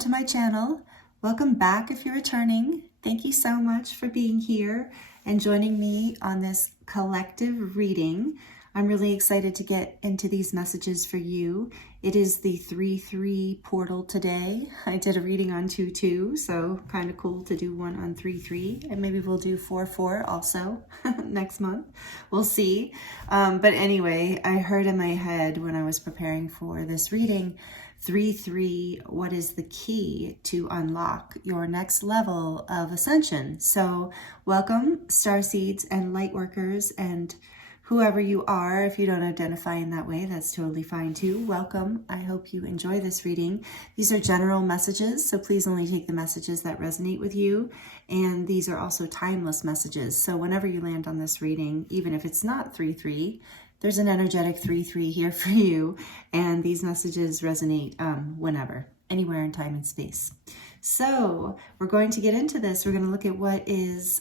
to my channel. Welcome back if you're returning. Thank you so much for being here and joining me on this collective reading. I'm really excited to get into these messages for you. It is the 3-3 portal today. I did a reading on 2-2, so kind of cool to do one on 3-3, and maybe we'll do 4-4 also next month. We'll see. But anyway, I heard in my head when I was preparing for this reading, 3-3, what is the key to unlock your next level of ascension? So welcome, Starseeds and Lightworkers, and whoever you are. If you don't identify in that way, that's totally fine too. Welcome. I hope you enjoy this reading. These are general messages, so please only take the messages that resonate with you. And these are also timeless messages. So whenever you land on this reading, even if it's not 3-3, there's an energetic 3-3 here for you. And these messages resonate whenever, anywhere in time and space. So we're going to get into this. We're going to look at what is,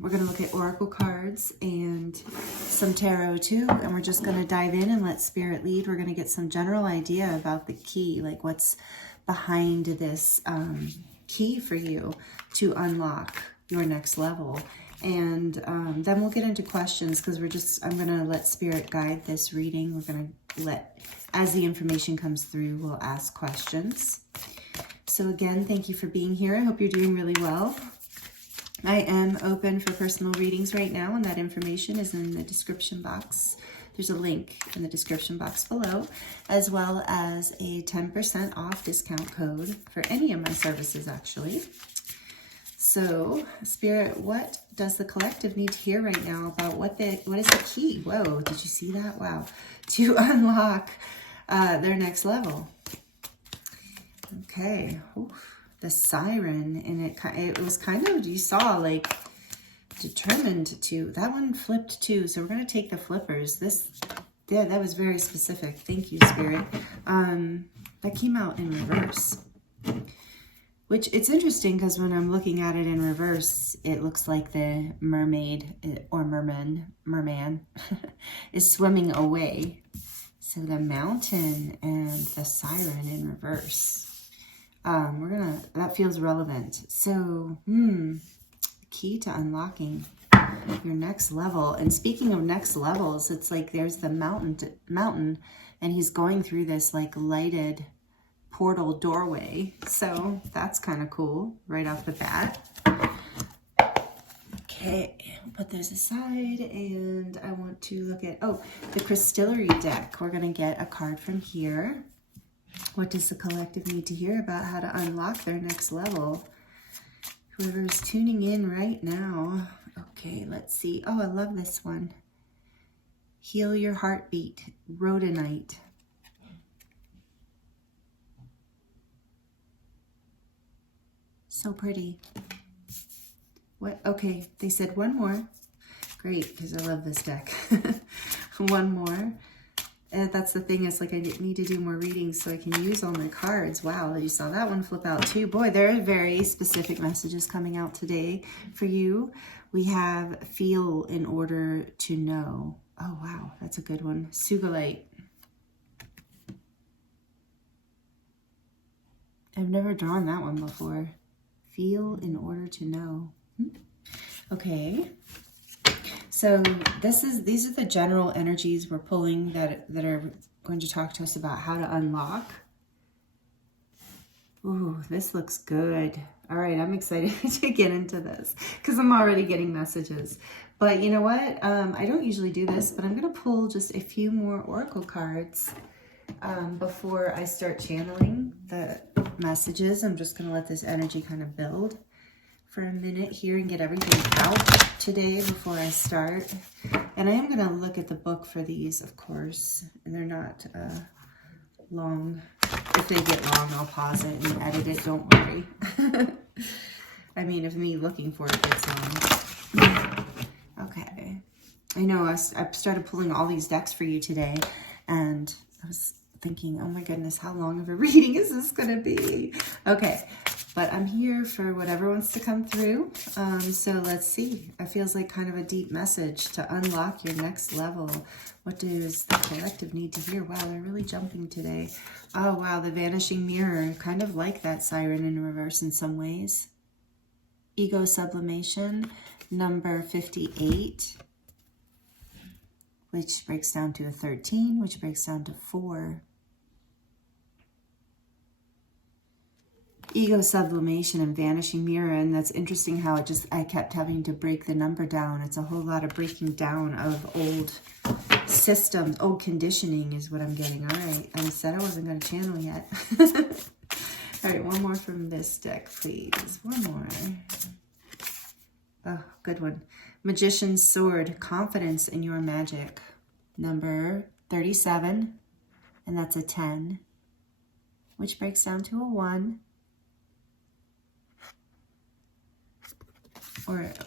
we're going to look at Oracle cards and some tarot too. And we're just going to dive in and let Spirit lead. We're going to get some general idea about the key, like what's behind this key for you to unlock your next level. And then we'll get into questions because I'm going to let Spirit guide this reading. We're going to let, as the information comes through, we'll ask questions. So again, thank you for being here. I hope you're doing really well. I am open for personal readings right now, and that information is in the description box. There's a link in the description box below, as well as a 10% off discount code for any of my services, actually. So, Spirit, what does the collective need to hear right now about what is the key? Whoa, did you see that? Wow. To unlock their next level. Okay, oof, the siren, and it was kind of, you saw, like, determined to, that one flipped too, so we're going to take the flippers. Yeah, that was very specific. Thank you, Spirit. That came out in reverse, which it's interesting because when I'm looking at it in reverse, it looks like the mermaid or merman is swimming away. So the mountain and the siren in reverse. That feels relevant. So, the key to unlocking your next level. And speaking of next levels, it's like there's the mountain, and he's going through this like lighted portal doorway. So that's kind of cool right off the bat. Okay, I'll put those aside, and I want to look at, the Crystallary deck. We're going to get a card from here. What does the collective need to hear about how to unlock their next level? Whoever's tuning in right now. Okay, let's see. Oh, I love this one. Heal your heartbeat, rhodonite. So pretty. What? Okay, they said one more. Great, because I love this deck. One more. And that's the thing, is like I need to do more readings so I can use all my cards. Wow, you saw that one flip out too. Boy, there are very specific messages coming out today for you. We have feel in order to know. Oh, wow, that's a good one. Sugilite. I've never drawn that one before. Feel in order to know. Okay. So these are the general energies we're pulling that are going to talk to us about how to unlock. Ooh, this looks good. All right, I'm excited to get into this because I'm already getting messages. But you know what? I don't usually do this, but I'm going to pull just a few more Oracle cards before I start channeling the messages. I'm just going to let this energy kind of build for a minute here and get everything out today before I start. And I am going to look at the book for these, of course, and they're not long. If they get long, I'll pause it and edit it, don't worry. I mean, if me looking for it gets long. Okay. I know I started pulling all these decks for you today, and I was thinking, oh my goodness, how long of a reading is this going to be? Okay. But I'm here for whatever wants to come through. So let's see. It feels like kind of a deep message to unlock your next level. What does the collective need to hear? Wow, they're really jumping today. Oh, wow, the vanishing mirror. Kind of like that siren in reverse in some ways. Ego sublimation, number 58, which breaks down to a 13, which breaks down to 4. Ego sublimation and vanishing mirror, and that's interesting how I kept having to break the number down. It's a whole lot of breaking down of old systems, old conditioning is what I'm getting. All right, I said I wasn't going to channel yet. All right, one more from this deck, please. One more. Oh, good one. Magician's Sword, confidence in your magic. Number 37, and that's a 10, which breaks down to a 1. Okay.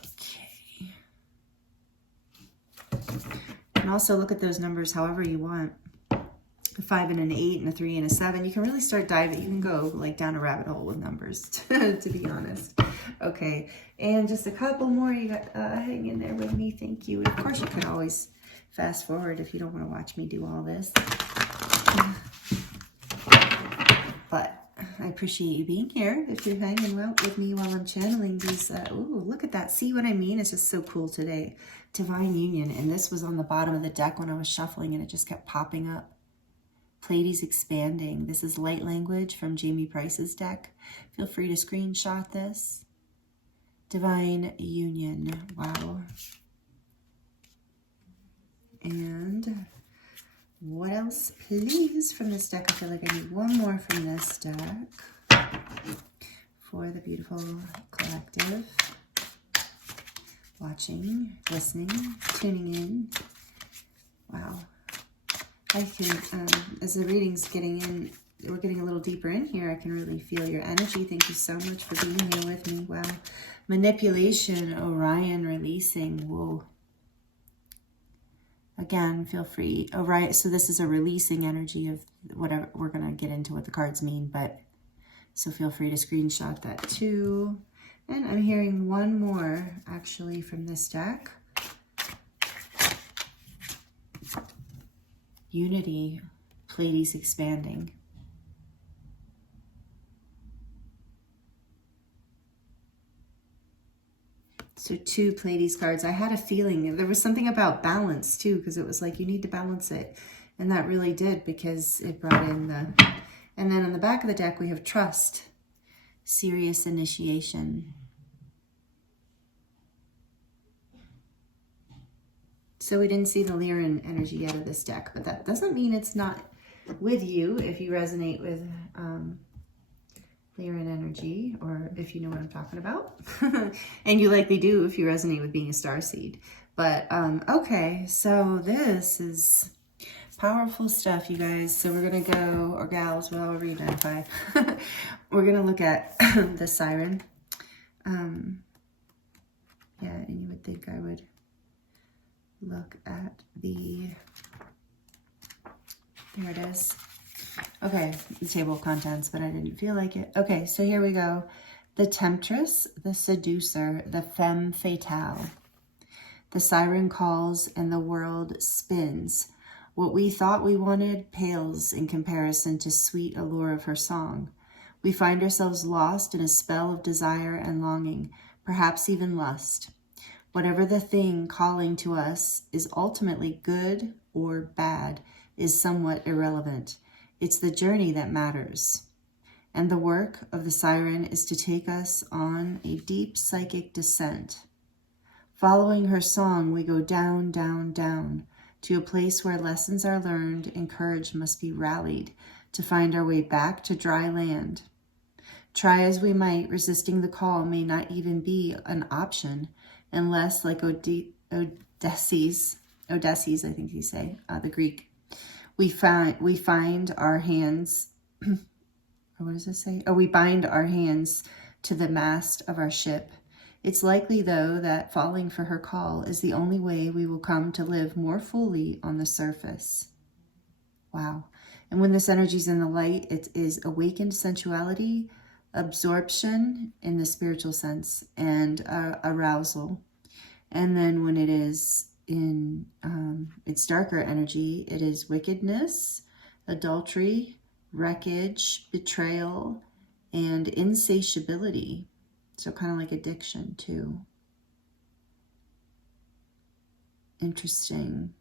And also look at those numbers however you want. A 5 and an 8 and a 3 and a 7. You can really start diving. You can go like down a rabbit hole with numbers, to be honest. Okay. And just a couple more. You got hang in there with me. Thank you. Of course, you can always fast forward if you don't want to watch me do all this. But I appreciate you being here. If you're hanging out with me while I'm channeling these, ooh, look at that. See what I mean? It's just so cool today. Divine Union. And this was on the bottom of the deck when I was shuffling and it just kept popping up. Pleiades expanding. This is light language from Jamie Price's deck. Feel free to screenshot this. Divine Union. Wow. And what else, please, from this deck? I feel like I need one more from this deck for the beautiful collective. Watching, listening, tuning in. Wow. I can, as the reading's getting in, we're getting a little deeper in here, I can really feel your energy. Thank you so much for being here with me. Wow. Manipulation, Orion releasing. Whoa. Again, feel free. Orion, so this is a releasing energy of whatever. We're going to get into what the cards mean, but so feel free to screenshot that too. And I'm hearing one more actually from this deck. Unity, Pleiades expanding. So 2 Pleiades cards. I had a feeling there was something about balance too, because it was like you need to balance it. And that really did, because it brought in the... And then on the back of the deck we have trust, serious initiation. So we didn't see the Lyran energy out of this deck, but that doesn't mean it's not with you if you resonate with Lyran energy, or if you know what I'm talking about. And you likely do if you resonate with being a starseed. But okay, so this is powerful stuff, you guys. So we're gonna go, or gals, well, however you identify. We're gonna look at the siren. Yeah, and you would think I would look at the, there it is. Okay, the table of contents, but I didn't feel like it. Okay, so here we go. The temptress, the seducer, the femme fatale. The siren calls and the world spins. What we thought we wanted pales in comparison to sweet allure of her song. We find ourselves lost in a spell of desire and longing, perhaps even lust. Whatever the thing calling to us is ultimately good or bad is somewhat irrelevant. It's the journey that matters. And the work of the siren is to take us on a deep psychic descent. Following her song, we go down, down, down, to a place where lessons are learned and courage must be rallied to find our way back to dry land. Try as we might, resisting the call may not even be an option, unless, like Odysseus, I think you say, the Greek, we find our hands, or what does it say? Oh, we bind our hands to the mast of our ship. It's likely, though, that falling for her call is the only way we will come to live more fully on the surface. Wow. And when this energy is in the light, it is awakened sensuality, absorption in the spiritual sense, and arousal. And then when it is in its darker energy, it is wickedness, adultery, wreckage, betrayal, and insatiability. So kind of like addiction too. Interesting.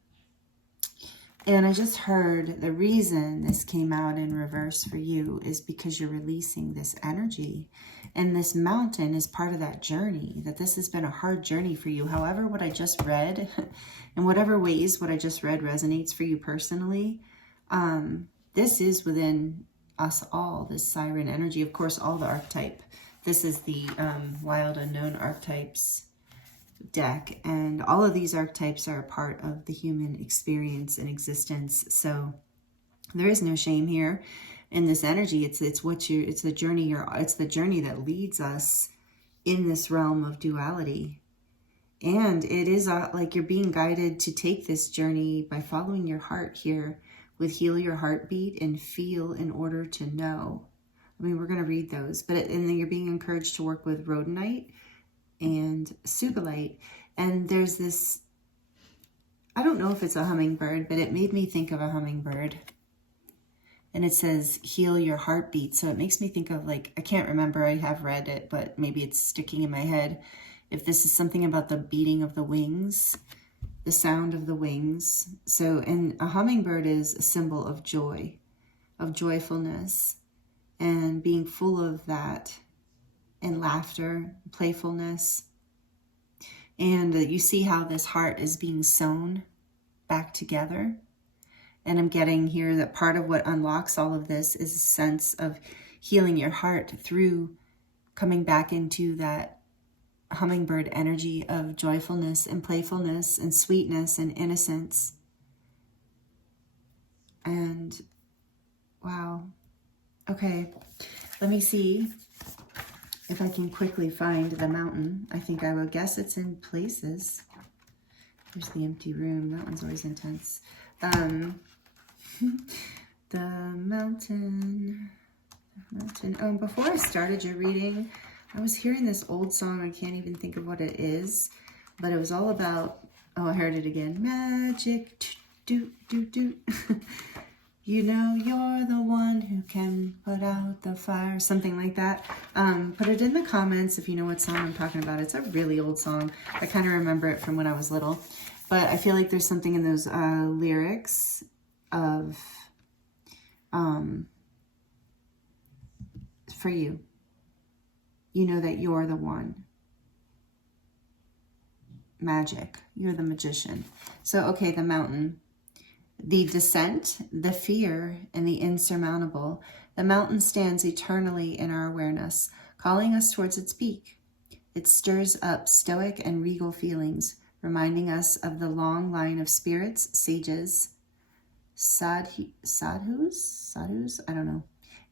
And I just heard the reason this came out in reverse for you is because you're releasing this energy. And this mountain is part of that journey, that this has been a hard journey for you. However, what I just read, in whatever ways what I just read resonates for you personally, this is within us all, this siren energy. Of course, all the archetype. This is the Wild Unknown Archetypes deck, and all of these archetypes are a part of the human experience and existence. So there is no shame here in this energy. It's the journey that leads us in this realm of duality. And it is like you're being guided to take this journey by following your heart here with Heal Your Heartbeat and Feel in Order to Know. I mean, we're going to read those, and then you're being encouraged to work with Rhodonite and Sugalite. And there's this, I don't know if it's a hummingbird, but it made me think of a hummingbird. And it says, heal your heartbeat. So it makes me think of, like, I can't remember, I have read it, but maybe it's sticking in my head. If this is something about the beating of the wings, the sound of the wings. So, and a hummingbird is a symbol of joy, of joyfulness, and being full of that, and laughter, playfulness. And you see how this heart is being sewn back together. And I'm getting here that part of what unlocks all of this is a sense of healing your heart through coming back into that hummingbird energy of joyfulness and playfulness and sweetness and innocence. And wow. Okay, let me see if I can quickly find the mountain. I think I would guess it's in places. There's the empty room. That one's always intense. The mountain. Oh, before I started your reading, I was hearing this old song. I can't even think of what it is, but it was all about, oh, I heard it again. Magic, do, do, do. You know you're the one who can put out the fire, something like that. Put it in the comments if you know what song I'm talking about. It's a really old song. I kind of remember it from when I was little. But I feel like there's something in those lyrics of, for you. You know that you're the one. Magic. You're the magician. So, okay, the mountain. The descent, the fear, and the insurmountable. The mountain stands eternally in our awareness, calling us towards its peak. It stirs up stoic and regal feelings, reminding us of the long line of spirits, sages, sadhus, I don't know,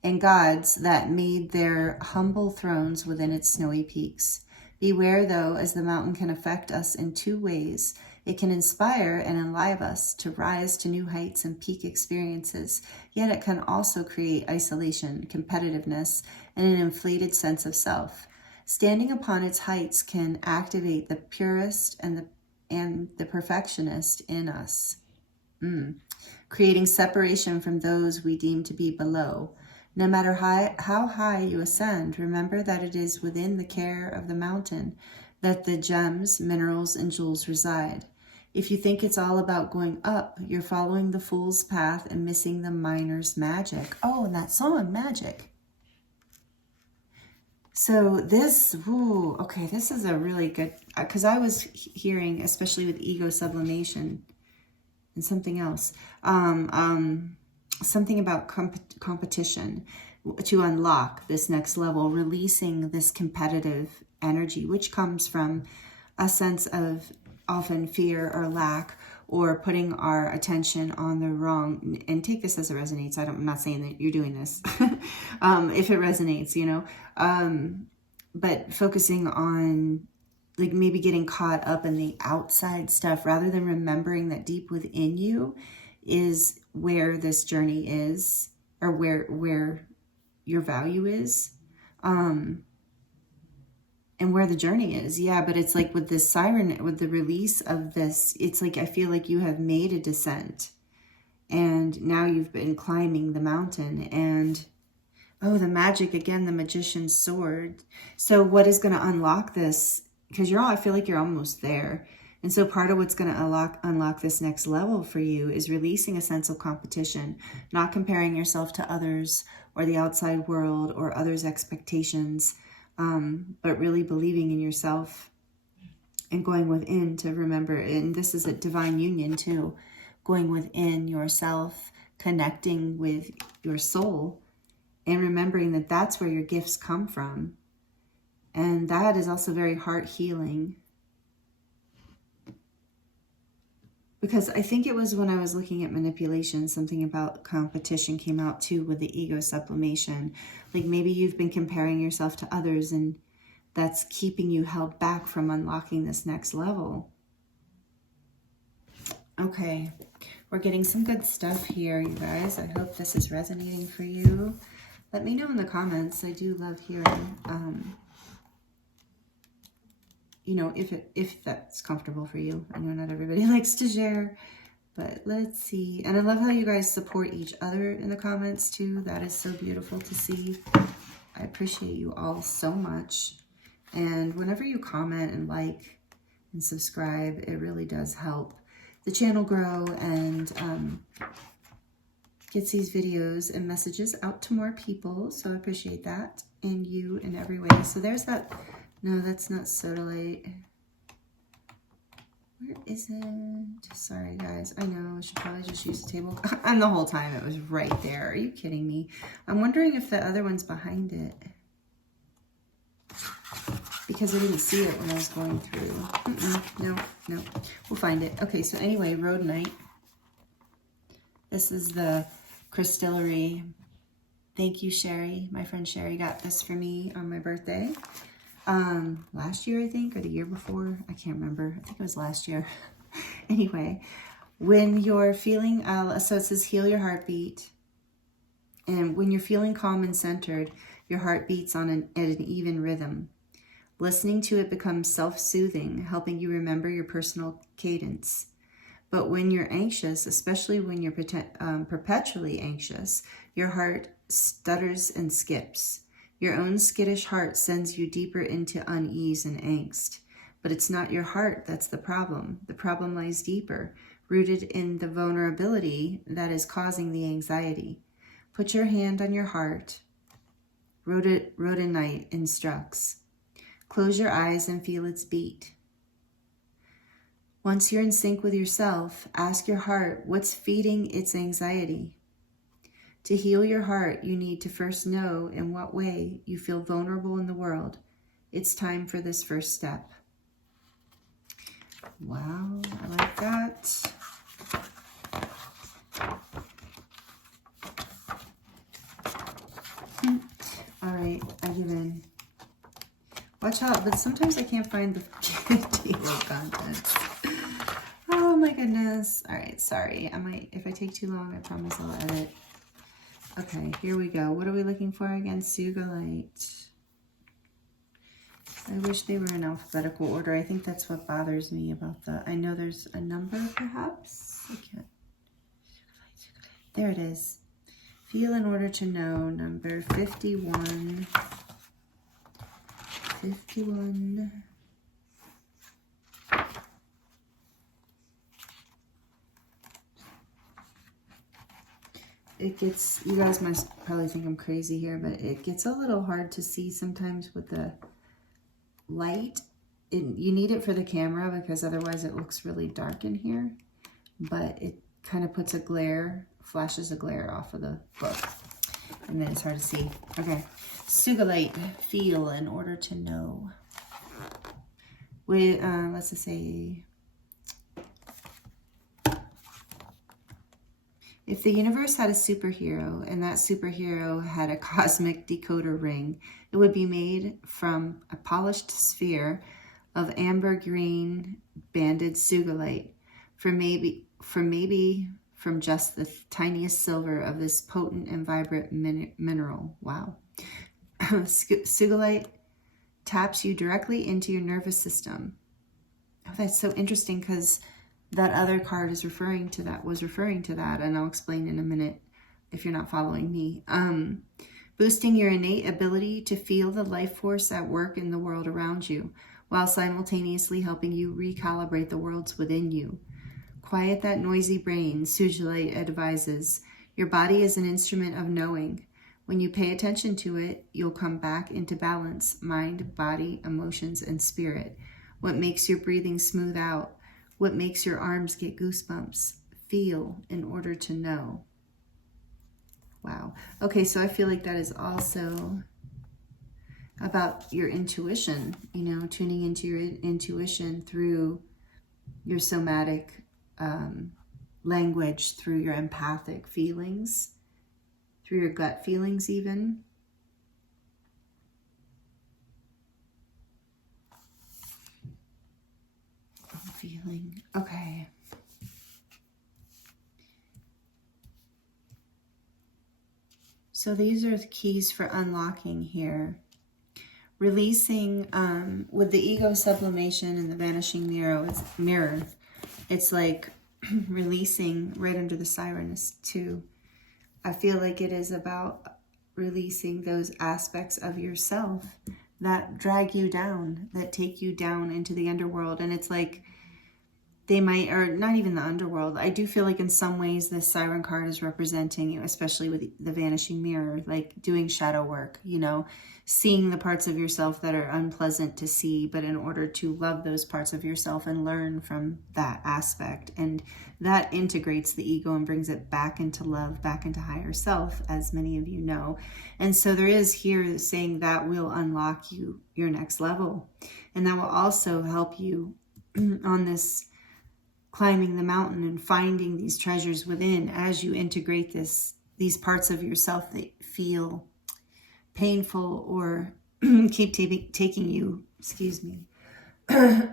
and gods that made their humble thrones within its snowy peaks. Beware, though, as the mountain can affect us in two ways. It can inspire and enliven us to rise to new heights and peak experiences, yet it can also create isolation, competitiveness, and an inflated sense of self. Standing upon its heights can activate the purist and the perfectionist in us, creating separation from those we deem to be below. No matter how high you ascend, remember that it is within the care of the mountain that the gems, minerals, and jewels reside. If you think it's all about going up, you're following the fool's path and missing the miner's magic. Oh, and that song, Magic. So this, okay, this is a really good, because I was hearing, especially with ego sublimation and something else, something about competition to unlock this next level, releasing this competitive energy, which comes from a sense of often fear or lack, or putting our attention on the wrong, and take this as it resonates. I'm not saying that you're doing this. If it resonates, you know, but focusing on like maybe getting caught up in the outside stuff rather than remembering that deep within you is where this journey is, or where your value is. and where the journey is. Yeah, but it's like with this siren, with the release of this, it's like I feel like you have made a descent and now you've been climbing the mountain. And oh, the magic again, the magician's sword. So what is going to unlock this? Because I feel like you're almost there. And so part of what's going to unlock this next level for you is releasing a sense of competition, not comparing yourself to others or the outside world or others' expectations, but really believing in yourself and going within to remember. And this is a divine union too, going within yourself, connecting with your soul, and remembering that that's where your gifts come from. And that is also very heart healing. Because I think it was when I was looking at manipulation, something about competition came out too with the ego sublimation. Like maybe you've been comparing yourself to others and that's keeping you held back from unlocking this next level. Okay, we're getting some good stuff here, you guys. I hope this is resonating for you. Let me know in the comments. I do love hearing, you know, if that's comfortable for you. I know not everybody likes to share, but let's see. And I love how you guys support each other in the comments too. That is so beautiful to see. I appreciate you all so much. And whenever you comment and like and subscribe, it really does help the channel grow and gets these videos and messages out to more people. So I appreciate that and you in every way. So there's that. No, that's not sodalite. Where is it? Sorry, guys. I know I should probably just use the table. And the whole time it was right there. Are you kidding me? I'm wondering if the other one's behind it. Because I didn't see it when I was going through. No. We'll find it. Okay, so anyway, Rhodonite. This is the Crystallary. Thank you, Sherry. My friend Sherry got this for me on my birthday. Last year, I think, or the year before. I can't remember. I think it was last year. Anyway, when you're feeling, so it says heal your heartbeat. And when you're feeling calm and centered, your heart beats at an even rhythm. Listening to it becomes self-soothing, helping you remember your personal cadence. But when you're anxious, especially when you're perpetually anxious, your heart stutters and skips. Your own skittish heart sends you deeper into unease and angst. But it's not your heart that's the problem. The problem lies deeper, rooted in the vulnerability that is causing the anxiety. Put your hand on your heart. Rhodonite instructs. Close your eyes and feel its beat. Once you're in sync with yourself, ask your heart what's feeding its anxiety. To heal your heart, you need to first know in what way you feel vulnerable in the world. It's time for this first step. Wow, I like that. All right, I give in. Watch out, but sometimes I can't find the table of contents. Oh my goodness. All right, sorry. If I take too long, I promise I'll edit. Okay, here we go. What are we looking for again? Sugilite. I wish they were in alphabetical order. I think that's what bothers me about I know there's a number, perhaps. I can't. There it is. Feel in order to know. Number 51. 51. It gets, you guys must probably think I'm crazy here, but it gets a little hard to see sometimes with the light. You need it for the camera because otherwise it looks really dark in here, but it kind of puts a glare, flashes a glare off of the book, and then it's hard to see. Okay, Sugilite, feel in order to know. With, let's just say, if the universe had a superhero and that superhero had a cosmic decoder ring, it would be made from a polished sphere of amber green banded sugilite, from just the tiniest silver of this potent and vibrant mineral. Wow. Sugilite taps you directly into your nervous system. Oh, that's so interesting because that other card is referring to that, and I'll explain in a minute if you're not following me. Boosting your innate ability to feel the life force at work in the world around you, while simultaneously helping you recalibrate the worlds within you. Quiet that noisy brain, Sugilite advises. Your body is an instrument of knowing. When you pay attention to it, you'll come back into balance, mind, body, emotions, and spirit. What makes your breathing smooth out? What makes your arms get goosebumps? Feel in order to know. Wow. Okay, so I feel like that is also about your intuition, you know, tuning into your intuition through your somatic language, through your empathic feelings, through your gut feelings even. Feeling. Okay. So these are the keys for unlocking here. Releasing with the ego sublimation and the vanishing mirror. It's like releasing right under the Sireness too. I feel like it is about releasing those aspects of yourself that drag you down, that take you down into the underworld. And it's like they might, or not even the underworld. I do feel like in some ways this Siren card is representing you, especially with the vanishing mirror, like doing shadow work, you know, seeing the parts of yourself that are unpleasant to see, but in order to love those parts of yourself and learn from that aspect. And that integrates the ego and brings it back into love, back into higher self, as many of you know. And so there is here saying that will unlock you, your next level. And that will also help you on this climbing the mountain and finding these treasures within as you integrate these parts of yourself that feel painful or keep taking you, excuse me, I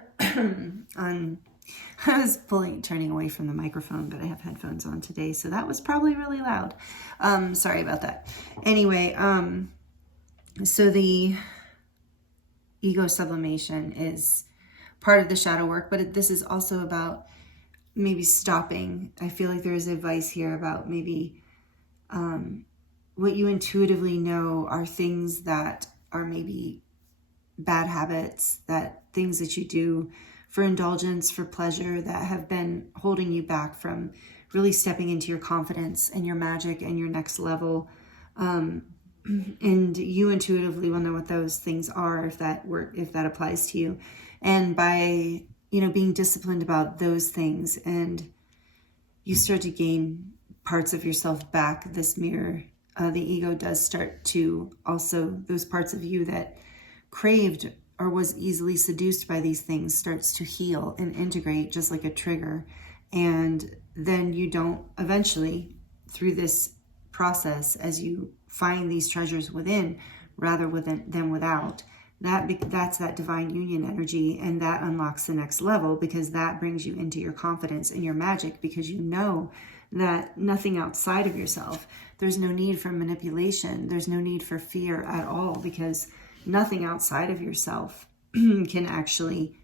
was turning away from the microphone, but I have headphones on today, so that was probably really loud. Sorry about that. Anyway, so the ego sublimation is part of the shadow work, but this is also about maybe stopping. I feel like there is advice here about maybe what you intuitively know are things that are maybe bad habits, that things that you do for indulgence, for pleasure, that have been holding you back from really stepping into your confidence and your magic and your next level. And you intuitively will know what those things are if that applies to you. And by being disciplined about those things, and you start to gain parts of yourself back, this mirror, the ego does start to also, those parts of you that craved or was easily seduced by these things starts to heal and integrate just like a trigger. And then you don't, eventually through this process, as you find these treasures within rather than without, that's that divine union energy, and that unlocks the next level, because that brings you into your confidence and your magic, because you know that nothing outside of yourself, there's no need for manipulation, there's no need for fear at all, because nothing outside of yourself can actually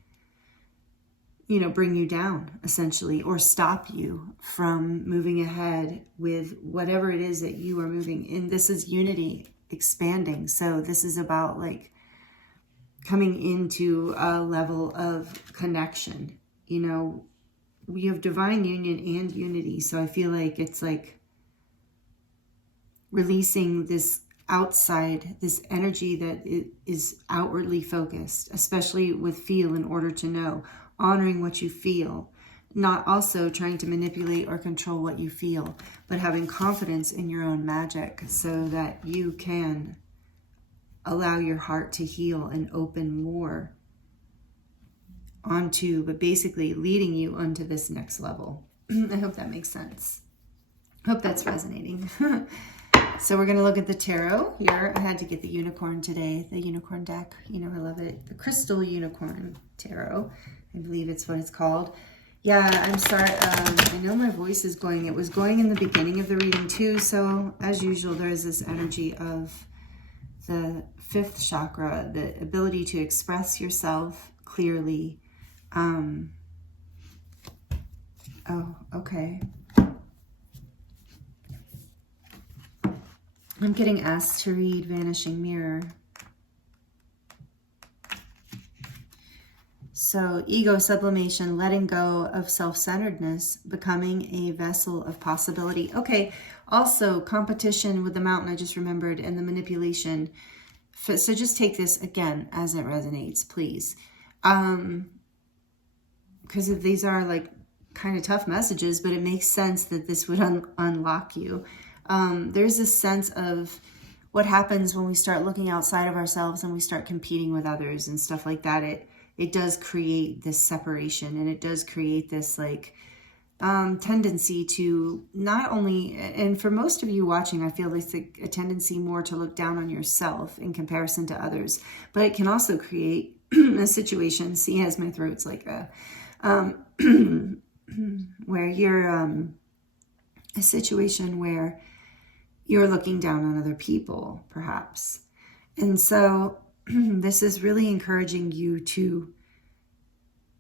bring you down, essentially, or stop you from moving ahead with whatever it is that you are moving in. This is unity expanding, so this is about like coming into a level of connection. We have divine union and unity. So I feel like it's like releasing this outside, this energy that is outwardly focused, especially with feel in order to know, honoring what you feel, not also trying to manipulate or control what you feel, but having confidence in your own magic so that you can allow your heart to heal and open more onto, but basically leading you onto this next level. I hope that makes sense. Hope that's resonating. So we're going to look at the tarot here. I had to get the unicorn today, the unicorn deck. I love it. The crystal unicorn tarot. I believe it's what it's called. Yeah, I'm sorry. I know my voice is going. It was going in the beginning of the reading too. So as usual, there is this energy of the fifth chakra, the ability to express yourself clearly. Oh, okay. I'm getting asked to read Vanishing Mirror. So ego sublimation, letting go of self-centeredness, becoming a vessel of possibility. Okay, also competition with the mountain, I just remembered, and the manipulation. So just take this again as it resonates, please. Because these are like kind of tough messages, but it makes sense that this would unlock you. There's this sense of what happens when we start looking outside of ourselves and we start competing with others and stuff like that. It does create this separation, and it does create this like tendency to not only, and for most of you watching, I feel it's a tendency more to look down on yourself in comparison to others, but it can also create a situation, see as my throat's like a, where you're, a situation where you're looking down on other people, perhaps. And so this is really encouraging you to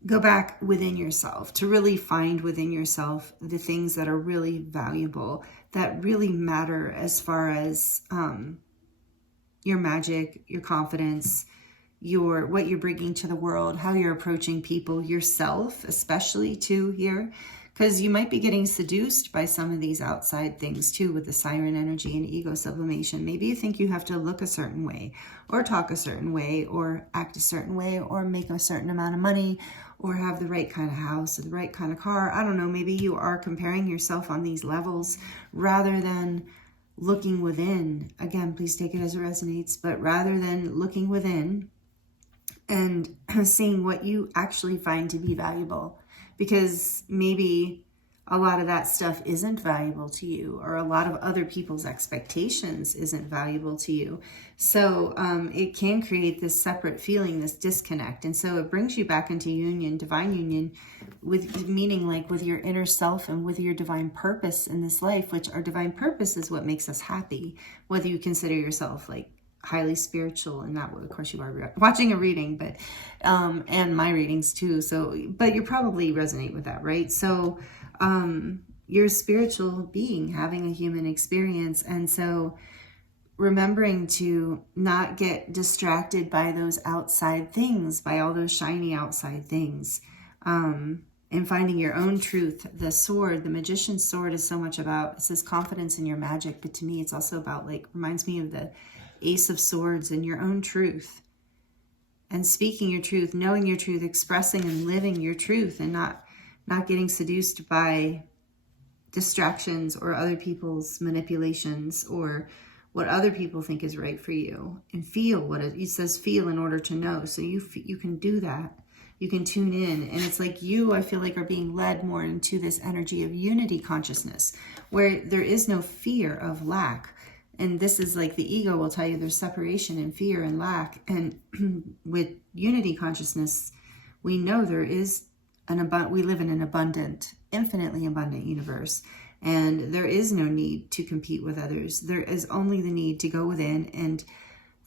go back within yourself, to really find within yourself the things that are really valuable, that really matter as far as your magic, your confidence, what you're bringing to the world, how you're approaching people, yourself, especially too here, because you might be getting seduced by some of these outside things too, with the siren energy and ego sublimation. Maybe you think you have to look a certain way, or talk a certain way, or act a certain way, or make a certain amount of money, or have the right kind of house or the right kind of car. I don't know, maybe you are comparing yourself on these levels rather than looking within. Again, please take it as it resonates, but rather than looking within and seeing what you actually find to be valuable. Because maybe a lot of that stuff isn't valuable to you, or a lot of other people's expectations isn't valuable to you. So it can create this separate feeling, this disconnect. And so it brings you back into union, divine union, with meaning like with your inner self and with your divine purpose in this life, which our divine purpose is what makes us happy, whether you consider yourself like highly spiritual, and that, of course you are watching a reading, but and my readings too, so but you probably resonate with that, right? So you're a spiritual being having a human experience, and so remembering to not get distracted by those outside things, by all those shiny outside things, and finding your own truth. The sword, the magician's sword, is so much about, it says confidence in your magic, but to me it's also about, like, reminds me of the Ace of Swords and your own truth, and speaking your truth, knowing your truth, expressing and living your truth, and not getting seduced by distractions or other people's manipulations or what other people think is right for you. And feel what it says, feel in order to know. So you can do that. You can tune in, and it's like I feel like are being led more into this energy of unity consciousness, where there is no fear of lack. And this is like the ego will tell you there's separation and fear and lack. And with unity consciousness, we know there is we live in an abundant, infinitely abundant universe. And there is no need to compete with others. There is only the need to go within and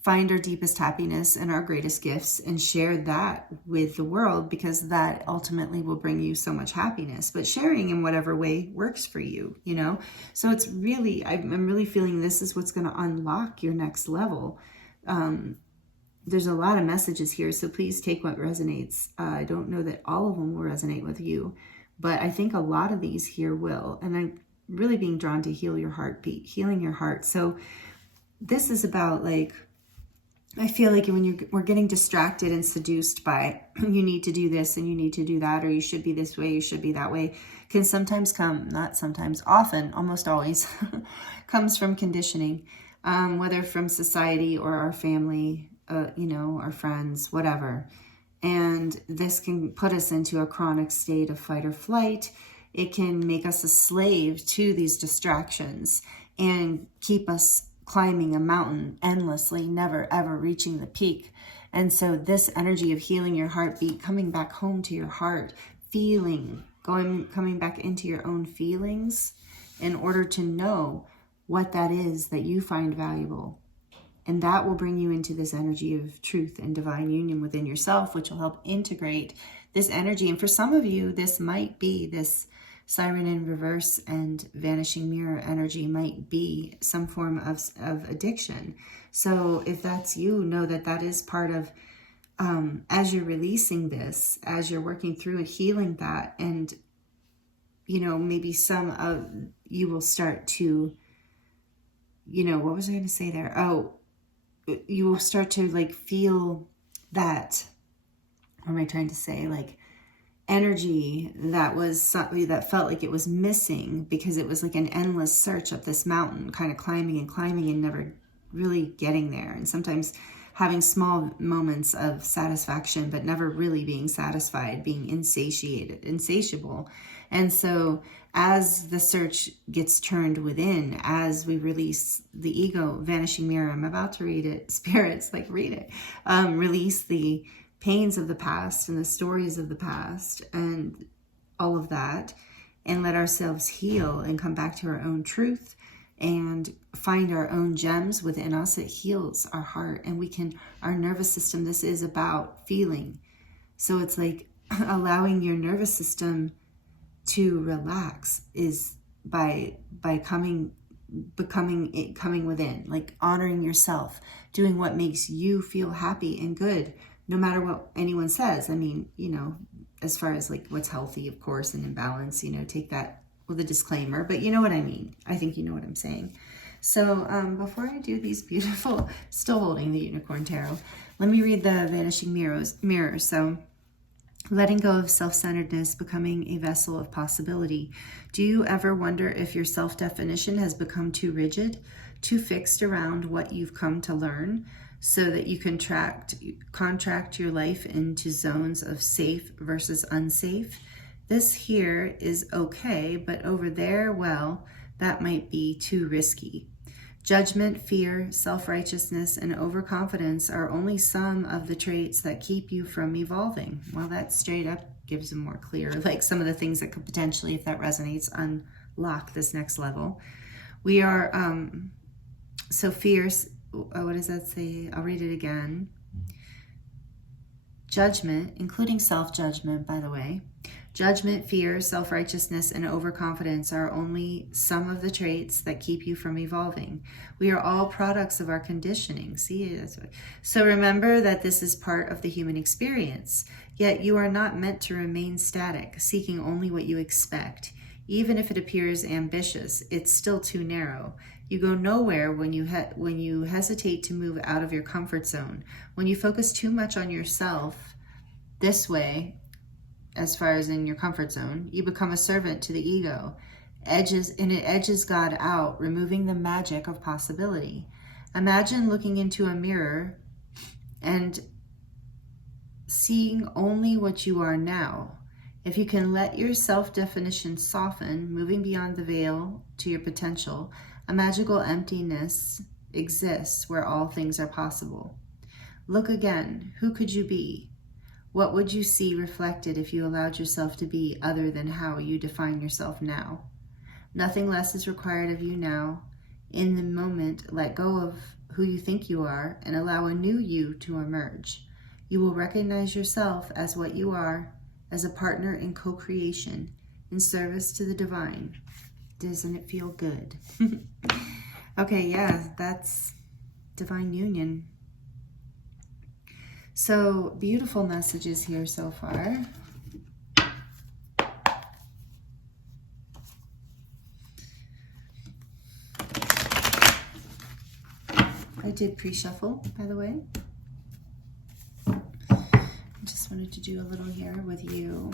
find our deepest happiness and our greatest gifts and share that with the world, because that ultimately will bring you so much happiness. But sharing in whatever way works for you, you know? So it's really, I'm really feeling this is what's going to unlock your next level. There's a lot of messages here, so please take what resonates. I don't know that all of them will resonate with you, but I think a lot of these here will. And I'm really being drawn to heal your heartbeat, healing your heart. So this is about, like, I feel like when we're getting distracted and seduced by you need to do this and you need to do that, or you should be this way, you should be that way, can sometimes come, not sometimes, often, almost always, comes from conditioning, whether from society or our family, our friends, whatever. And this can put us into a chronic state of fight or flight. It can make us a slave to these distractions and keep us climbing a mountain endlessly, never ever reaching the peak. And so this energy of healing your heartbeat, coming back home to your heart, feeling, coming back into your own feelings in order to know what that is that you find valuable. And that will bring you into this energy of truth and divine union within yourself, which will help integrate this energy. And for some of you, this might be this Siren in reverse and vanishing mirror energy might be some form of addiction. So if that's you, know that that is part of, as you're releasing this, as you're working through it, healing that, and, you know, maybe some of you will start to, you know, what was I going to say there? Oh, you will start to like feel that, what am I trying to say? Like energy that was something that felt like it was missing, because it was like an endless search up this mountain, kind of climbing and never really getting there. And sometimes having small moments of satisfaction, but never really being satisfied, being insatiable. And so as the search gets turned within, as we release the ego, vanishing mirror, I'm about to read it, spirits, like read it, release the pains of the past and the stories of the past and all of that, and let ourselves heal and come back to our own truth and find our own gems within us. It heals our heart, and we can, our nervous system, this is about feeling. So it's like allowing your nervous system to relax is by coming within, like honoring yourself, doing what makes you feel happy and good, no matter what anyone says. I mean, you know, as far as like what's healthy, of course, and in balance, you know, take that with a disclaimer, but you know what I mean. I think you know what I'm saying. So before I do these beautiful, still holding the Unicorn Tarot, let me read the Vanishing Mirror. So letting go of self-centeredness, becoming a vessel of possibility. Do you ever wonder if your self-definition has become too rigid, too fixed around what you've come to learn, so that you contract your life into zones of safe versus unsafe? This here is okay, but over there, well, that might be too risky. Judgment, fear, self-righteousness, and overconfidence are only some of the traits that keep you from evolving. Well, that straight up gives a more clear, like some of the things that could potentially, if that resonates, unlock this next level. We are, so fears, what does that say? I'll read it again. Judgment, including self-judgment, by the way. Judgment, fear, self-righteousness, and overconfidence are only some of the traits that keep you from evolving. We are all products of our conditioning. See, that's what. So remember that this is part of the human experience. Yet you are not meant to remain static, seeking only what you expect. Even if it appears ambitious, it's still too narrow. You go nowhere when you hesitate to move out of your comfort zone. When you focus too much on yourself this way, as far as in your comfort zone, you become a servant to the ego. It edges God out, removing the magic of possibility. Imagine looking into a mirror and seeing only what you are now. If you can let your self-definition soften, moving beyond the veil to your potential, a magical emptiness exists where all things are possible. Look again. Who could you be? What would you see reflected if you allowed yourself to be other than how you define yourself now? Nothing less is required of you now. In the moment, let go of who you think you are and allow a new you to emerge. You will recognize yourself as what you are, as a partner in co-creation, in service to the divine. Doesn't it feel good? Okay, yeah, that's divine union. So beautiful messages here so far. I did pre-shuffle, by the way. I just wanted to do a little here with you.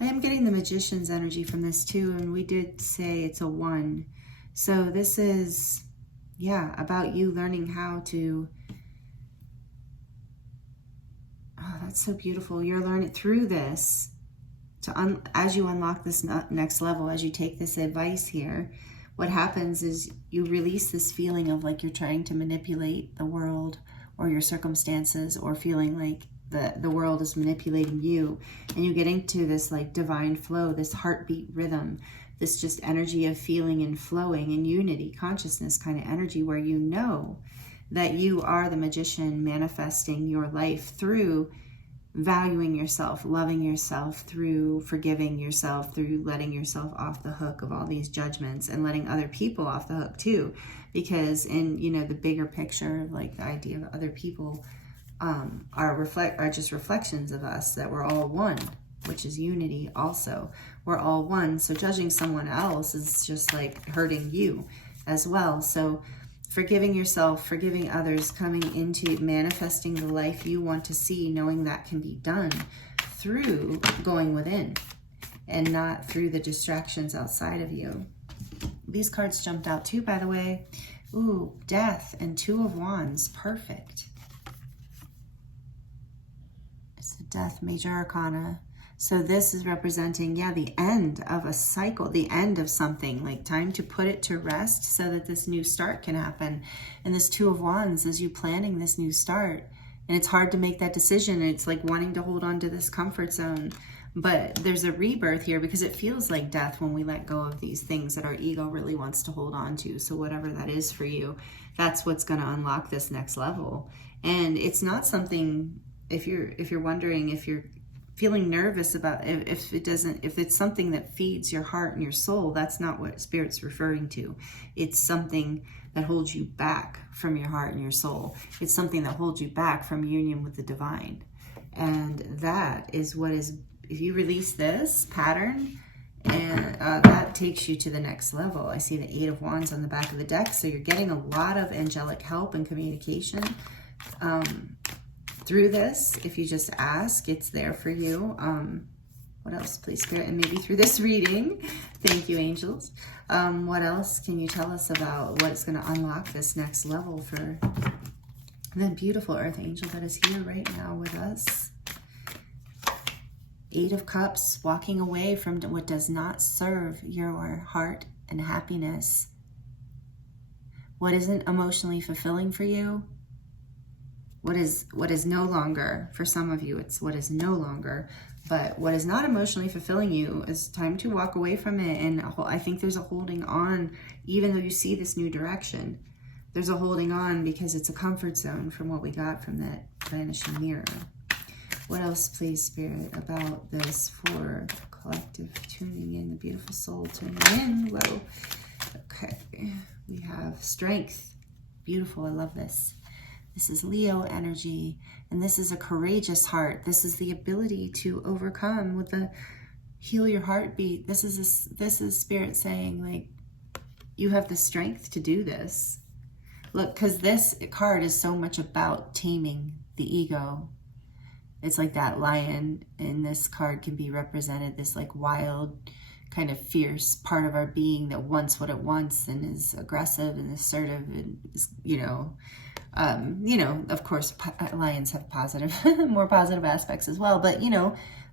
I am getting the Magician's energy from this too, and we did say it's a 1. So this is, yeah, about you learning how to, oh, that's so beautiful. You're learning through this, as you unlock this next level, as you take this advice here, what happens is you release this feeling of like you're trying to manipulate the world or your circumstances, or feeling like the world is manipulating you, and you get into this like divine flow, this heartbeat rhythm, this just energy of feeling and flowing and unity, consciousness kind of energy, where you know that you are the magician manifesting your life through valuing yourself, loving yourself, through forgiving yourself, through letting yourself off the hook of all these judgments, and letting other people off the hook too. Because in, you know, the bigger picture, like the idea of other people are just reflections of us, that we're all one, which is unity also. We're all one. So judging someone else is just like hurting you as well. So forgiving yourself, forgiving others, coming into manifesting the life you want to see, knowing that can be done through going within and not through the distractions outside of you. These cards jumped out too, by the way. Ooh, Death and Two of Wands. Perfect. It's the Death, Major Arcana. So this is representing, yeah, the end of a cycle, the end of something, like time to put it to rest so that this new start can happen. And this Two of Wands is you planning this new start. And it's hard to make that decision. It's like wanting to hold on to this comfort zone. But there's a rebirth here, because it feels like death when we let go of these things that our ego really wants to hold on to. So whatever that is for you, that's what's going to unlock this next level. And it's not something, if you're wondering, if you're feeling nervous about, if it's something that feeds your heart and your soul, that's not what Spirit's referring to. It's something that holds you back from your heart and your soul. It's something that holds you back from union with the divine. And that is what is, if you release this pattern, and that takes you to the next level. I see the Eight of Wands on the back of the deck. So you're getting a lot of angelic help and communication through this. If you just ask, it's there for you. What else, please, Spirit? And maybe through this reading. Thank you, angels. What else can you tell us about what's going to unlock this next level for the beautiful Earth Angel that is here right now with us? Eight of Cups, walking away from what does not serve your heart and happiness. What isn't emotionally fulfilling for you? What is no longer, for some of you, it's what is no longer, but what is not emotionally fulfilling you, is time to walk away from it. And I think there's a holding on, even though you see this new direction, there's a holding on because it's a comfort zone from what we got from that vanishing mirror. What else, please, Spirit, about this for collective tuning in, the beautiful soul tuning in? Whoa. Okay, we have strength. Beautiful, I love this. This is Leo energy, and this is a courageous heart. This is the ability to overcome with the heal your heartbeat. This is Spirit saying, like, you have the strength to do this. Look, because this card is so much about taming the ego. It's like that lion in this card can be represented, this like wild, kind of fierce part of our being that wants what it wants and is aggressive and assertive and is, of course, lions have positive, more positive aspects as well. But,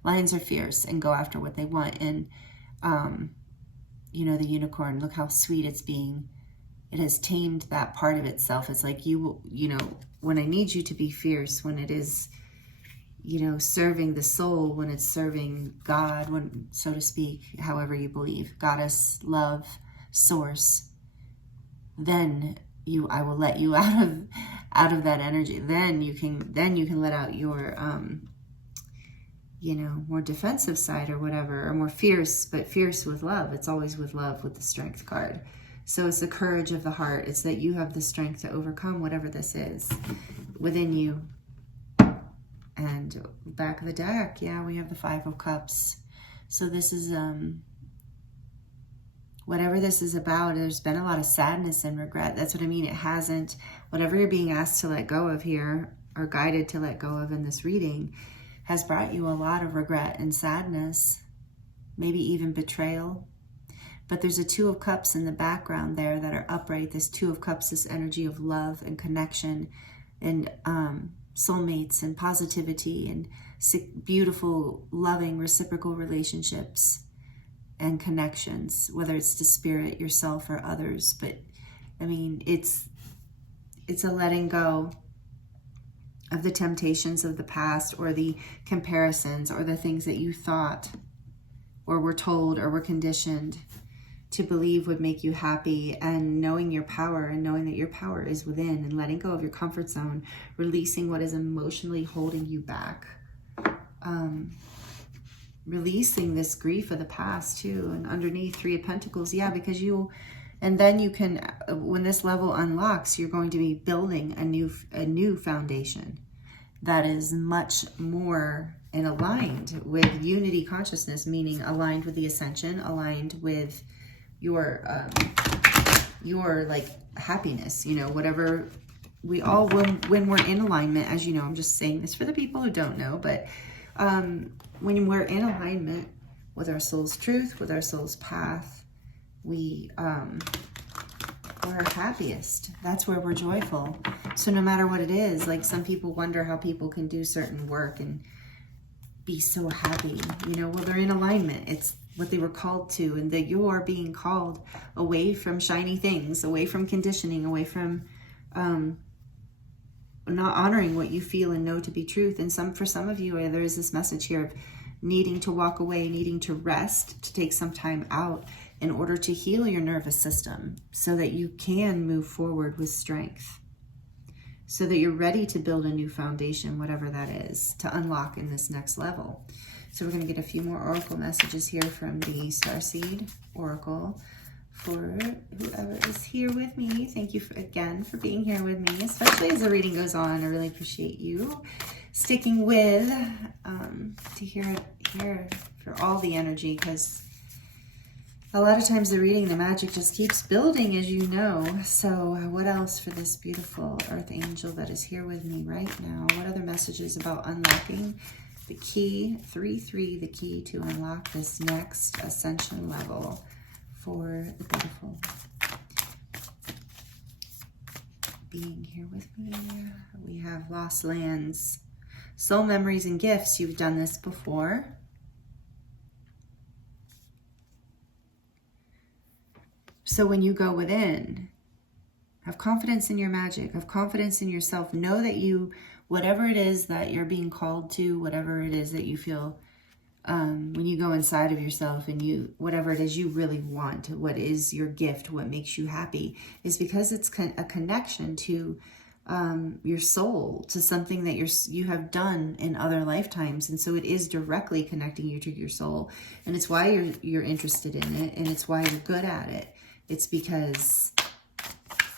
lions are fierce and go after what they want. And, the unicorn, look how sweet it's being. It has tamed that part of itself. It's like, when I need you to be fierce, when it is, serving the soul, when it's serving God, when, so to speak, however you believe, goddess, love, source, then I will let you out of that energy. Then you can let out your more defensive side or whatever, or more fierce, but fierce with love. It's always with love with the strength card. So it's the courage of the heart. It's that you have the strength to overcome whatever this is within you. And back of the deck, yeah, we have the Five of Cups. So this is whatever this is about, there's been a lot of sadness and regret. That's what I mean. It hasn't, whatever you're being asked to let go of here, or guided to let go of in this reading, has brought you a lot of regret and sadness, maybe even betrayal. But there's a Two of Cups in the background there that are upright. This Two of Cups, this energy of love and connection and soulmates and positivity and beautiful, loving, reciprocal relationships and connections, whether it's to spirit, yourself, or others. But I mean, it's a letting go of the temptations of the past, or the comparisons, or the things that you thought or were told or were conditioned. to believe would make you happy, and knowing your power and knowing that your power is within, and letting go of your comfort zone, releasing what is emotionally holding you back. Releasing this grief of the past too. And underneath, Three of Pentacles, yeah, because and then you can, when this level unlocks, you're going to be building a new foundation that is much more and aligned with unity consciousness, meaning aligned with the Ascension, aligned with your like happiness, you know, whatever. We all, when we're in alignment, as you know, I'm just saying this for the people who don't know, but when we're in alignment with our soul's truth, with our soul's path, we're happiest. That's where we're joyful. So no matter what it is, like some people wonder how people can do certain work and be so happy, you know, well, they're in alignment. It's what they were called to, and that you are being called away from shiny things, away from conditioning, away from not honoring what you feel and know to be truth. And for some of you, there is this message here of needing to walk away, needing to rest, to take some time out in order to heal your nervous system so that you can move forward with strength, so that you're ready to build a new foundation, whatever that is, to unlock in this next level. So we're going to get a few more oracle messages here from the Starseed Oracle for whoever is here with me. Thank you again for being here with me, especially as the reading goes on. I really appreciate you sticking with to hear for all the energy, because a lot of times the reading, the magic just keeps building, as you know. So what else for this beautiful earth angel that is here with me right now? What other messages about unlocking the key, 3-3, the key to unlock this next ascension level for the beautiful being here with me? We have lost lands, soul memories and gifts. You've done this before. So when you go within, have confidence in your magic, have confidence in yourself. Know that you, whatever it is that you're being called to, whatever it is that you feel, when you go inside of yourself and whatever it is you really want, what is your gift, what makes you happy, is because it's a connection to your soul, to something that you have done in other lifetimes. And so it is directly connecting you to your soul. And it's why you're interested in it, and it's why you're good at it. It's because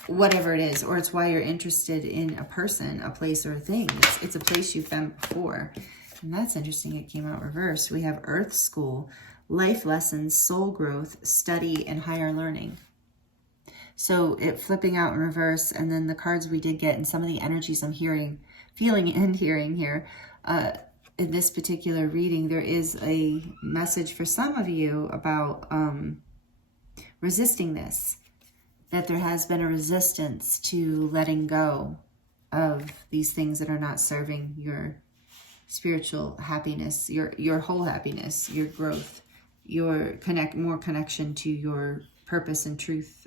whatever it is, or it's why you're interested in a person, a place, or a thing. It's a place you've been before. And that's interesting. It came out reversed. We have Earth School, life lessons, soul growth, study, and higher learning. So it flipping out in reverse, and then the cards we did get, and some of the energies I'm feeling and hearing here in this particular reading, there is a message for some of you about resisting this, that there has been a resistance to letting go of these things that are not serving your spiritual happiness, your whole happiness, your growth, your more connection to your purpose and truth,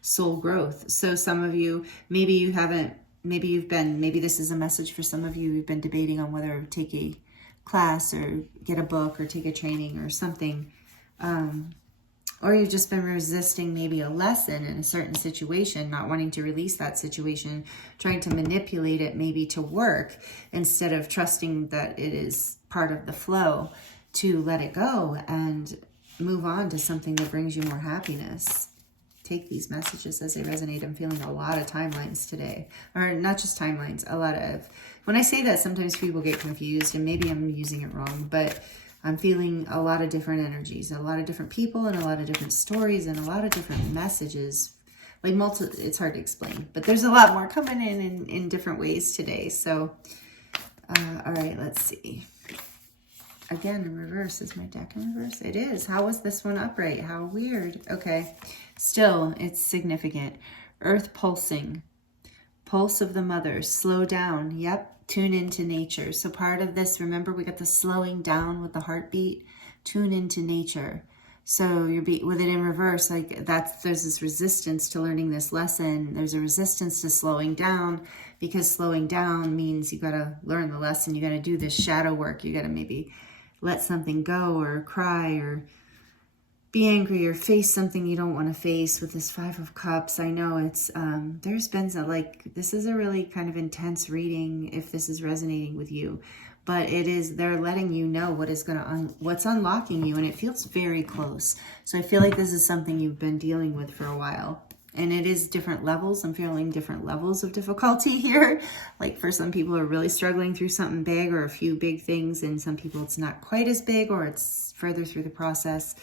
soul growth. So some of you, maybe this is a message for some of you who've been debating on whether to take a class or get a book or take a training or something, or you've just been resisting maybe a lesson in a certain situation, not wanting to release that situation, trying to manipulate it maybe to work, instead of trusting that it is part of the flow, to let it go and move on to something that brings you more happiness. Take these messages as they resonate. I'm feeling a lot of timelines today, or not just timelines, a lot of, when I say that, sometimes people get confused, and maybe I'm using it wrong, but I'm feeling a lot of different energies, a lot of different people, and a lot of different stories, and a lot of different messages. Like it's hard to explain, but there's a lot more coming in different ways today. So, all right, let's see. Again, in reverse. Is my deck in reverse? It is. How was this one upright? How weird. Okay. Still, it's significant. Earth pulsing. Pulse of the mother. Slow down. Yep. Tune into nature. So part of this, remember, we got the slowing down with the heartbeat. Tune into nature. So you're with it in reverse, like there's this resistance to learning this lesson. There's a resistance to slowing down, because slowing down means you got to learn the lesson. You got to do this shadow work. You got to maybe let something go, or cry, or be angry or face something you don't want to face with this Five of Cups. I know it's, there's been this is a really kind of intense reading if this is resonating with you, but they're letting you know what is what's unlocking you, and it feels very close. So I feel like this is something you've been dealing with for a while. And it is different levels. I'm feeling different levels of difficulty here. Like for some people are really struggling through something big or a few big things, and some people it's not quite as big or it's further through the process.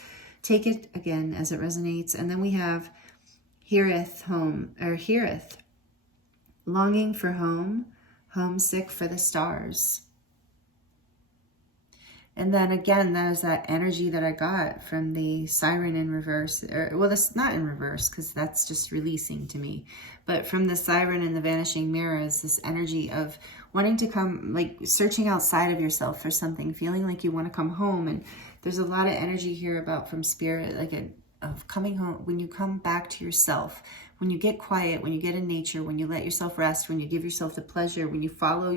Take it again as it resonates. And then we have heareth, longing for home, homesick for the stars. And then again, there's that energy that I got from the siren in reverse. Well, that's not in reverse because that's just releasing to me. But from the siren and the vanishing mirror is this energy of wanting to come, like searching outside of yourself for something, feeling like you want to come home. And there's a lot of energy here about from spirit, of coming home, when you come back to yourself, when you get quiet, when you get in nature, when you let yourself rest, when you give yourself the pleasure, when you follow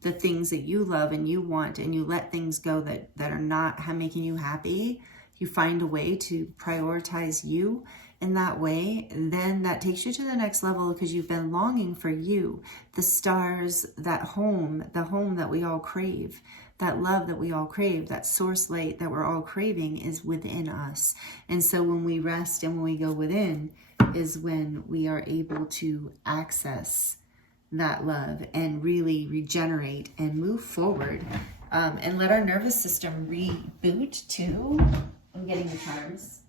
the things that you love and you want, and you let things go that are not making you happy. You find a way to prioritize you in that way, and then that takes you to the next level because you've been longing for you, the stars, that home, the home that we all crave, that love that we all crave, that source light that we're all craving is within us. And so when we rest and when we go within is when we are able to access that love and really regenerate and move forward, and let our nervous system reboot too. I'm getting the charms.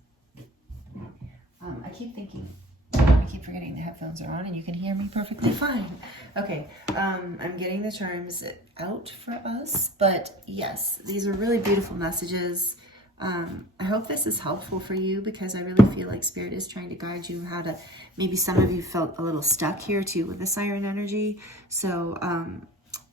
I keep forgetting the headphones are on and you can hear me perfectly fine. Okay, I'm getting the charms out for us, but yes, these are really beautiful messages. I hope this is helpful for you because I really feel like Spirit is trying to guide you how to, maybe some of you felt a little stuck here too with the siren energy. So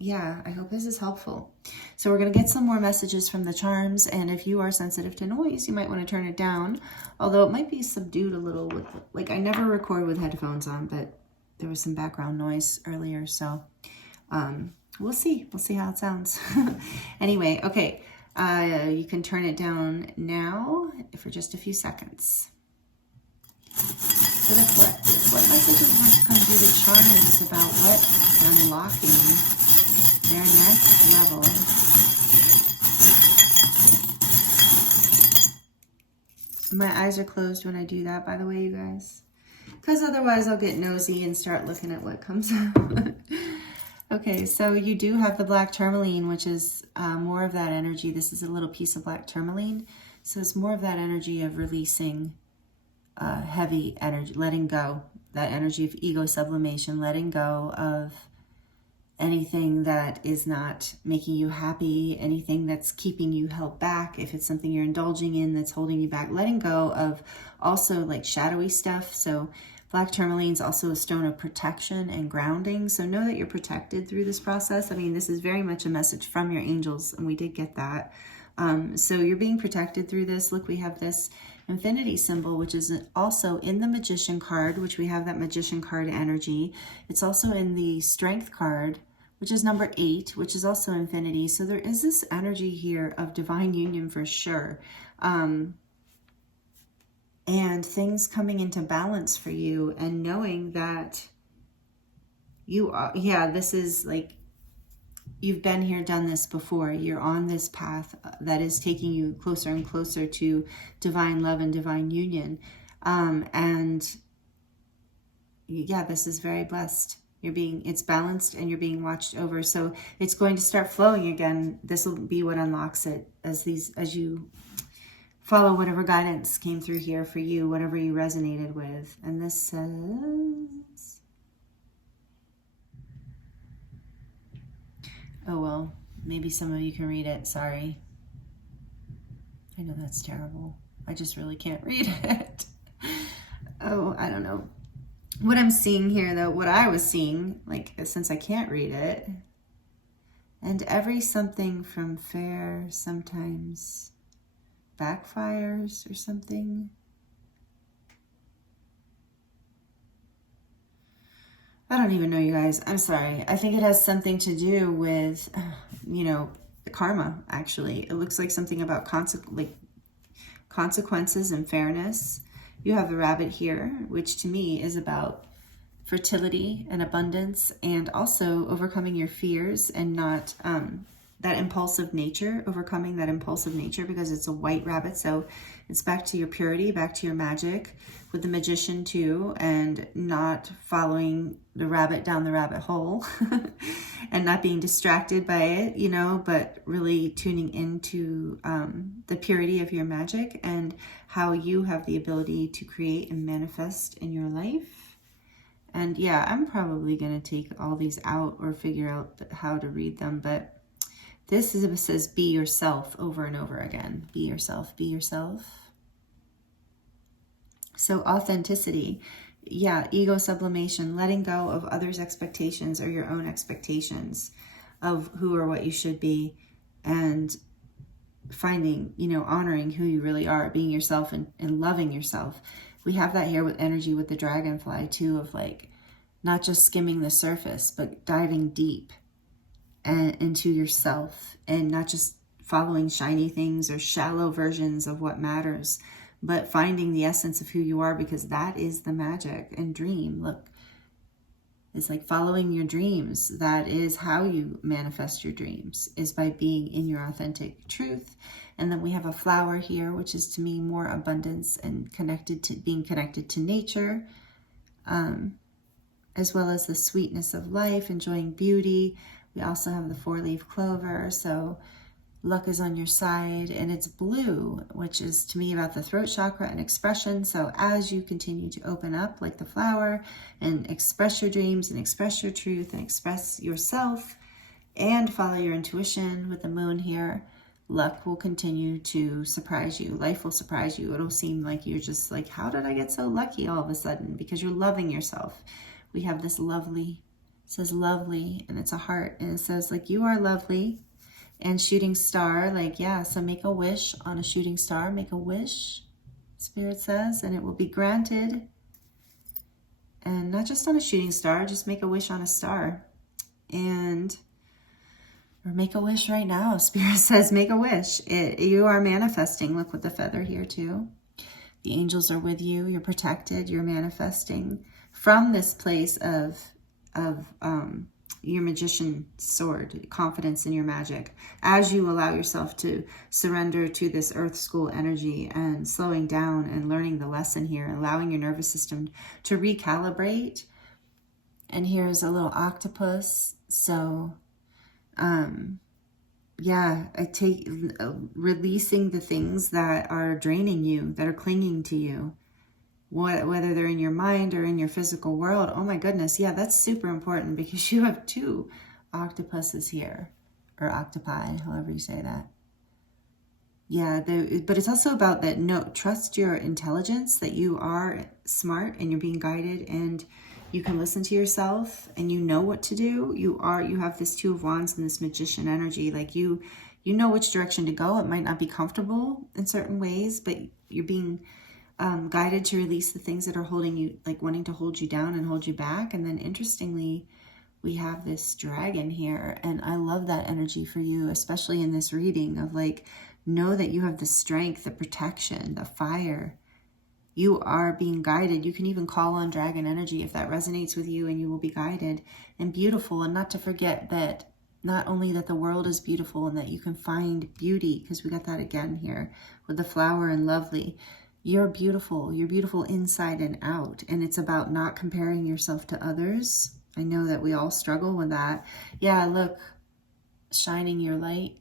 yeah, I hope this is helpful. So we're going to get some more messages from the charms, and if you are sensitive to noise, you might want to turn it down, although it might be subdued a little with, like, I never record with headphones on, but there was some background noise earlier, so we'll see how it sounds. Anyway, okay. You can turn it down now for just a few seconds. For the collective, what messages want to come through the charms about what is unlocking their next level? My eyes are closed when I do that, by the way, you guys, because otherwise I'll get nosy and start looking at what comes up. Okay, so you do have the black tourmaline, which is more of that energy. This is a little piece of black tourmaline. So it's more of that energy of releasing heavy energy, letting go, that energy of ego sublimation, letting go of anything that is not making you happy, anything that's keeping you held back. If it's something you're indulging in that's holding you back, letting go of also like shadowy stuff. So black tourmaline is also a stone of protection and grounding. So know that you're protected through this process. I mean, this is very much a message from your angels, and we did get that. So you're being protected through this. Look, we have this infinity symbol, which is also in the magician card, which we have that magician card energy. It's also in the strength card, which is number 8, which is also infinity. So there is this energy here of divine union for sure. And things coming into balance for you, and knowing that you are, this is like, you've been here, done this before. You're on this path that is taking you closer and closer to divine love and divine union. And yeah, this is very blessed. It's balanced and you're being watched over. So it's going to start flowing again. This will be what unlocks it as you follow whatever guidance came through here for you, whatever you resonated with. And this says, oh, well, maybe some of you can read it. Sorry. I know that's terrible. I just really can't read it. Oh, I don't know. What I'm seeing here, though, what I was seeing, like, since I can't read it, and every something from fair sometimes backfires or something. I don't even know, you guys. I'm sorry. I think it has something to do with, karma, actually. It looks like something about consequences and fairness. You have the rabbit here, which to me is about fertility and abundance, and also overcoming your fears and not that impulsive nature, overcoming that impulsive nature, because it's a white rabbit. So it's back to your purity, back to your magic, with the magician too, and not following the rabbit down the rabbit hole and not being distracted by it, you know, but really tuning into the purity of your magic and how you have the ability to create and manifest in your life. And yeah, I'm probably going to take all these out or figure out how to read them, but this says be yourself over and over again. Be yourself, be yourself. So authenticity, yeah, ego sublimation, letting go of others' expectations or your own expectations of who or what you should be, and finding, you know, honoring who you really are, being yourself and loving yourself. We have that here with energy with the dragonfly too, of like not just skimming the surface, but diving deep and into yourself, and not just following shiny things or shallow versions of what matters, but finding the essence of who you are, because that is the magic and dream. Look, it's like following your dreams. That is how you manifest your dreams, is by being in your authentic truth. And then we have a flower here, which is to me more abundance and being connected to nature, as well as the sweetness of life, enjoying beauty. We also have the 4-leaf clover, so luck is on your side, and it's blue, which is to me about the throat chakra and expression. So as you continue to open up like the flower and express your dreams and express your truth and express yourself and follow your intuition with the moon here, luck will continue to surprise you. Life will surprise you. It'll seem like you're just like, how did I get so lucky all of a sudden? Because you're loving yourself. We have this lovely, it says lovely, and it's a heart, and it says like, you are lovely. And shooting star, like, yeah, so make a wish on a shooting star. Make a wish, Spirit says, and it will be granted. And not just on a shooting star, just make a wish on a star. Or make a wish right now. Spirit says make a wish. You are manifesting. Look with the feather here too. The angels are with you. You're protected. You're manifesting from this place of your magician sword, confidence in your magic, as you allow yourself to surrender to this earth school energy and slowing down and learning the lesson here, allowing your nervous system to recalibrate. And here's a little octopus. So yeah, I take releasing the things that are draining you, that are clinging to you, whether they're in your mind or in your physical world. Oh my goodness, yeah, that's super important, because you have 2 octopuses here, or octopi, however you say that. Yeah, but it's also about that, no, trust your intelligence, that you are smart and you're being guided, and you can listen to yourself and you know what to do. You have this 2 of Wands and this magician energy, like you know which direction to go. It might not be comfortable in certain ways, but you're being guided to release the things that are holding you, like wanting to hold you down and hold you back. And then interestingly, we have this dragon here, and I love that energy for you, especially in this reading, of like, know that you have the strength, the protection, the fire. You are being guided. You can even call on dragon energy if that resonates with you, and you will be guided and beautiful. And not to forget that not only that the world is beautiful and that you can find beauty, because we got that again here with the flower and lovely. You're beautiful. You're beautiful inside and out. And it's about not comparing yourself to others. I know that we all struggle with that. Yeah, look, shining your light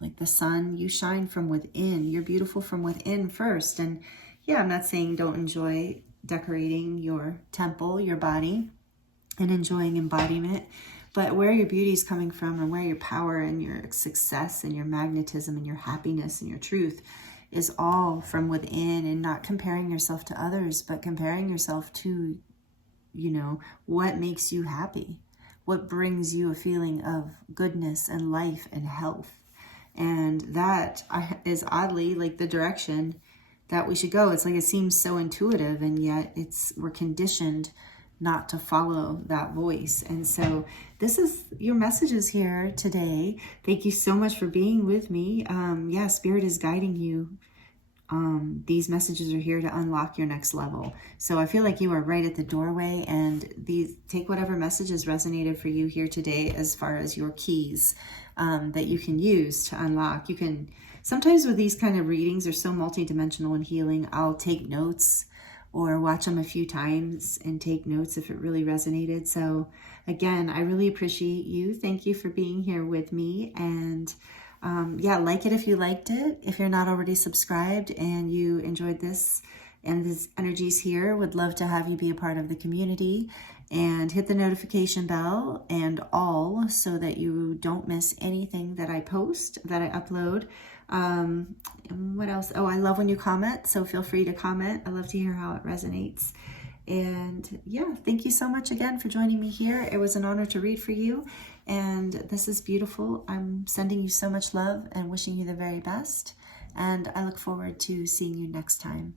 like the sun. You shine from within. You're beautiful from within first. And yeah, I'm not saying don't enjoy decorating your temple, your body, and enjoying embodiment. But where your beauty is coming from, and where your power and your success and your magnetism and your happiness and your truth is all from within, and not comparing yourself to others, but comparing yourself to, you know, what makes you happy, what brings you a feeling of goodness and life and health. And that is oddly like the direction that we should go. It's like, it seems so intuitive, and yet we're conditioned not to follow that voice. And so this is your messages here today. Thank you so much for being with me. Yeah, Spirit is guiding you these messages are here to unlock your next level. So I feel like you are right at the doorway, and take whatever messages resonated for you here today as far as your keys that you can use to unlock. You can, sometimes with these kind of readings, they're so multidimensional and healing, I'll take notes or watch them a few times and take notes if it really resonated. So again, I really appreciate you. Thank you for being here with me. And yeah, like it if you liked it. If you're not already subscribed and you enjoyed this and these energies here, would love to have you be a part of the community, and hit the notification bell and all so that you don't miss anything that I post, that I upload. And what else? Oh, I love when you comment, so feel free to comment. I love to hear how it resonates. And yeah, thank you so much again for joining me here. It was an honor to read for you, and this is beautiful. I'm sending you so much love and wishing you the very best, and I look forward to seeing you next time.